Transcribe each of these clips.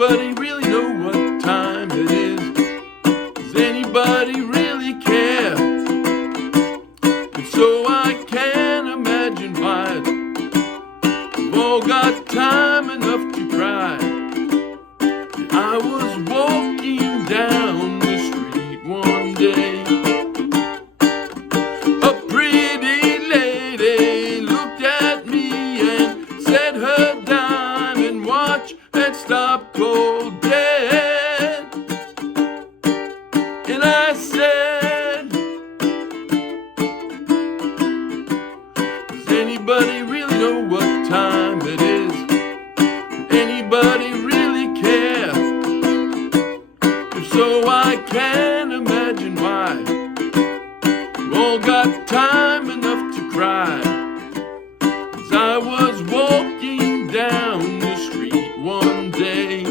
anybody really know what time it is? Does anybody really care? And so I can't imagine why we've all got time enough to cry. I was walking down the street one day. A pretty lady looked at me and said her diamond watch had stopped cold dead. And I said, does anybody really know what time it is? Does anybody really care? If so, I can't imagine why we've all got time enough to cry. As I was walking down the street one day,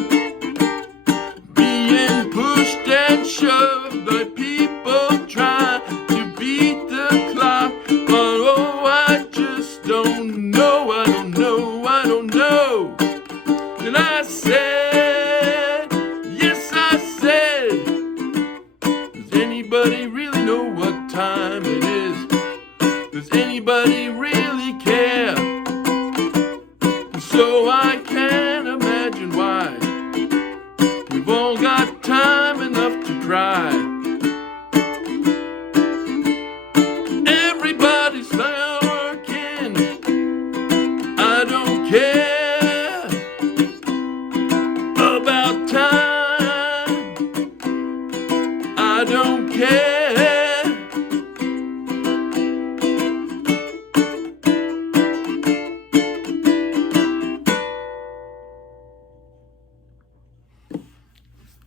being pushed and shoved by people trying to beat the clock. But oh, I just don't know, I don't know, I don't know. And I said, yes, I said, does anybody really know what time it is? Does anybody really care? And so I can't imagine why we've all got time enough to cry. Everybody's working, I don't care about time, I don't care.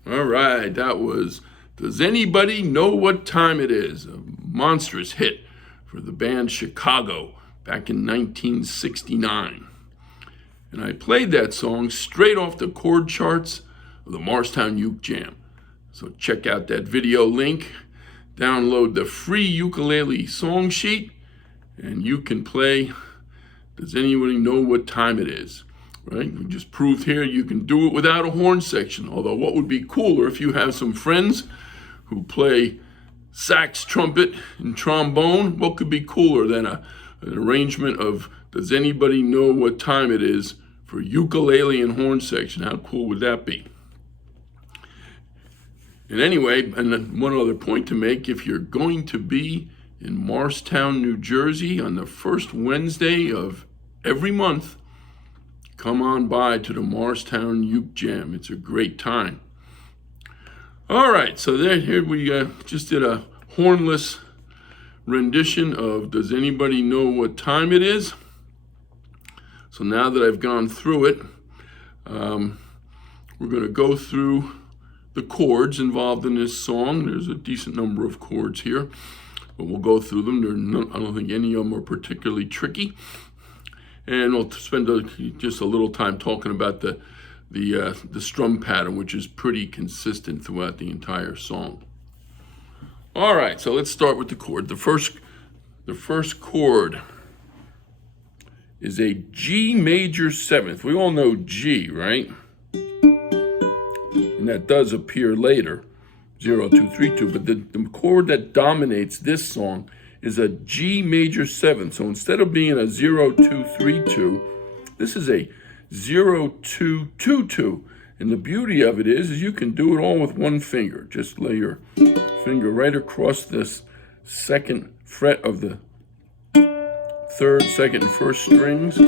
All right, that was Does Anybody Know What Time It Is? A monstrous hit for the band Chicago back in 1969. And I played that song straight off the chord charts of the Morristown Uke Jam. So check out that video link, download the free ukulele song sheet, and you can play Does Anybody Know What Time It Is? Right? We just proved here you can do it without a horn section. Although what would be cooler if you have some friends who play sax, trumpet, and trombone? What could be cooler than an arrangement of Does Anybody Know What Time It Is for ukulele and horn section? How cool would that be? And anyway, and then one other point to make, if you're going to be in Morristown, New Jersey on the first Wednesday of every month, come on by to the Morristown Uke Jam. It's a great time. All right, so here we just did a hornless rendition of Does Anybody Know What Time It Is? So now that I've gone through it, we're going to go through the chords involved in this song. There's a decent number of chords here, but we'll go through them. I don't think any of them are particularly tricky. And we'll spend just a little time talking about the strum pattern, which is pretty consistent throughout the entire song. All right, so let's start with the chord. The first chord is a G major seventh. We all know G, right? And that does appear later, 0, 2, 3, 2. But the chord that dominates this song is a G major seventh. So instead of being a 0, 2, 3, 2, this is a 0, 2, 2, 2. And the beauty of it is you can do it all with one finger. Just lay your finger right across this second fret of the third, second, and first strings.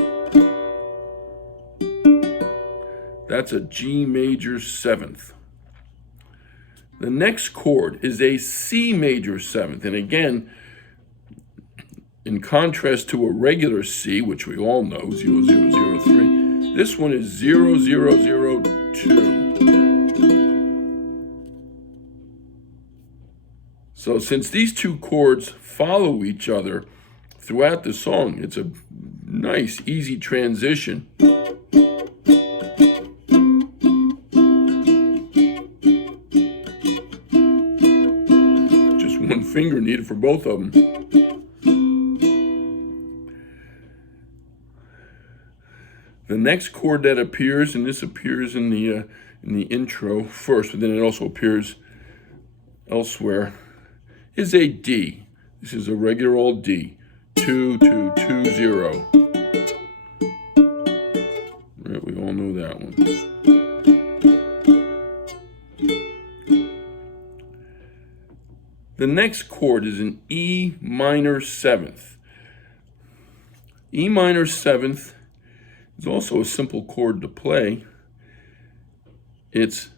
That's a G major seventh. The next chord is a C major seventh. And again, in contrast to a regular C, which we all know, 0, 0, 0, 3, this one is 0, 0, 0, 2. So since these two chords follow each other throughout the song, it's a nice, easy transition. Just one finger needed for both of them. The next chord that appears, and this appears in the in the intro first, but then it also appears elsewhere, is a D. This is a regular old D. 2, 2, 2, 0. Right, we all know that one. The next chord is an E minor 7th. E minor 7th is also a simple chord to play. It's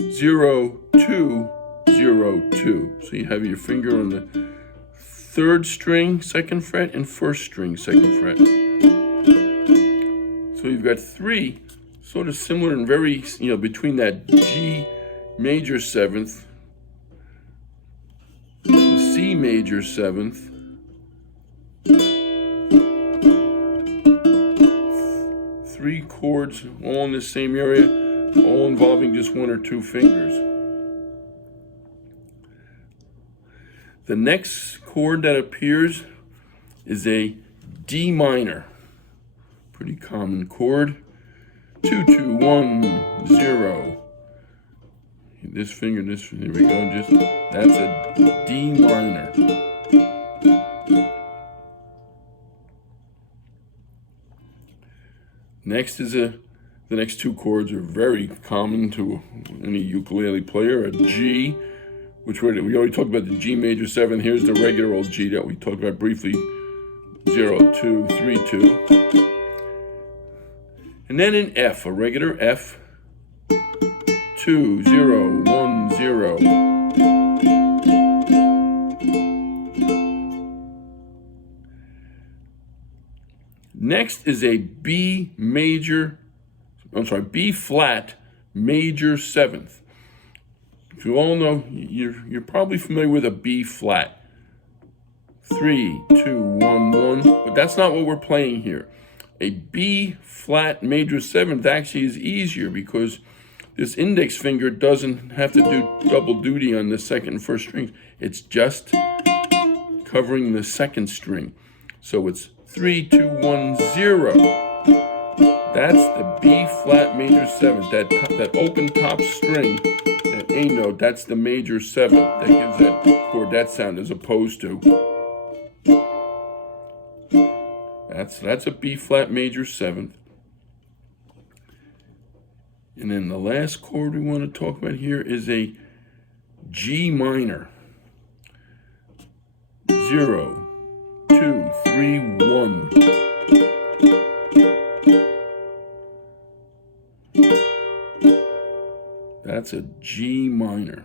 0, 2, 0, 2. So you have your finger on the 3rd string, 2nd fret, and 1st string, 2nd fret. So you've got 3 sort of similar and very, between that G major 7th, the C major 7th, 3 chords all in the same area, all involving just 1 or 2 fingers. The next chord that appears is a D minor. Pretty common chord. 2, 2, 1, 0. This finger, here we go. That's a D minor. Next is the next 2 chords are very common to any ukulele player. A G, which we already talked about the G major 7. Here's the regular old G that we talked about briefly. 0, 2, 3, 2. And then an F, a regular F. 2, 0, 1, 0. Next is a B flat major 7th. If you all know, you're probably familiar with a B flat. 3, 2, 1, 1. But that's not what we're playing here. A B flat major 7th actually is easier because this index finger doesn't have to do double duty on the 2nd and 1st strings. It's just covering the 2nd string. So it's 3, 2, 1, 0. That's the B flat major 7th. That open top string, that A note, that's the major 7th. That gives that chord that sound as opposed to. That's a B flat major 7th. And then the last chord we want to talk about here is a G minor. 0, 2, 3, 1. That's a G minor.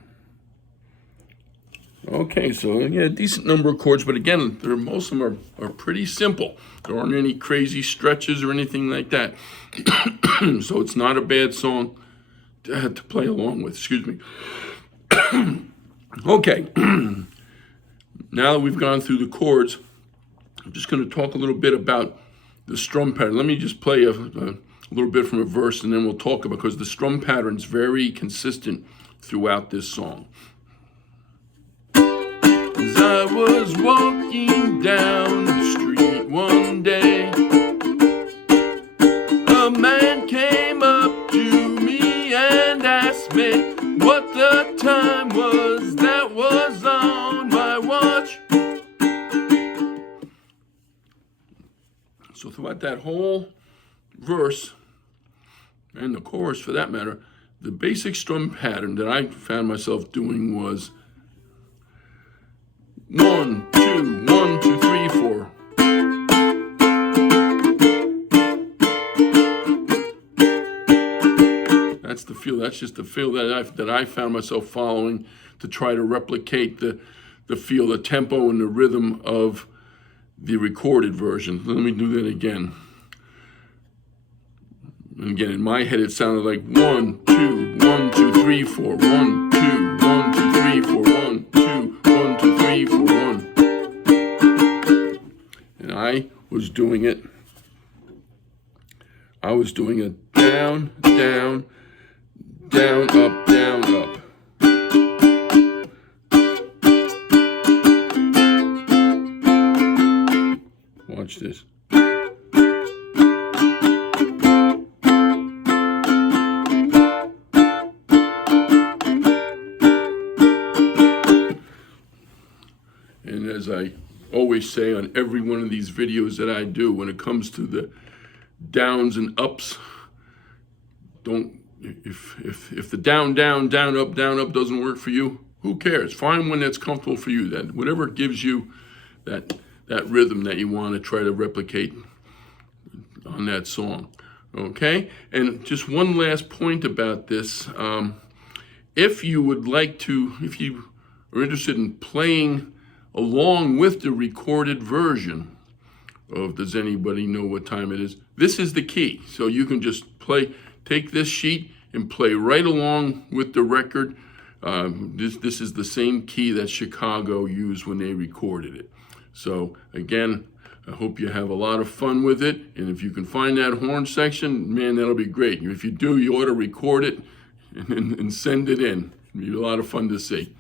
Okay, so yeah, a decent number of chords, but again, most of them are pretty simple. There aren't any crazy stretches or anything like that. So it's not a bad song to play along with, excuse me. Okay, now that we've gone through the chords, I'm just going to talk a little bit about the strum pattern. Let me just play a little bit from a verse and then we'll talk about, because the strum pattern is very consistent throughout this song. As I was walking down the street one day, a man came up to me and asked me what the time was that was on my watch. So throughout that whole verse, and the chorus for that matter, the basic strum pattern that I found myself doing was 1, 2, 1, 2, 3, 4. That's the feel. That's just the feel that I found myself following to try to replicate the feel, the tempo, and the rhythm of the recorded version. Let me do that again. And again, in my head, it sounded like 1, 2, 1, 2, 3, 4, 1, 2, 1, 2, 3, 4, 1, 2, 1, 2, 3, 4, 1. And I was doing it down, down, down, up, down, up. Watch this. as I always say on every one of these videos that I do, when it comes to the downs and ups, if the down, up doesn't work for you, who cares? Find one that's comfortable for you, that whatever gives you that rhythm that you want to try to replicate on that song. Okay? And just one last point about this. If you are interested in playing along with the recorded version of Does Anybody Know What Time It Is, this is the key. So you can just take this sheet and play right along with the record. This is the same key that Chicago used when they recorded it. So again, I hope you have a lot of fun with it. And if you can find that horn section, man, that'll be great. If you do, you ought to record it and send it in. It'll be a lot of fun to see.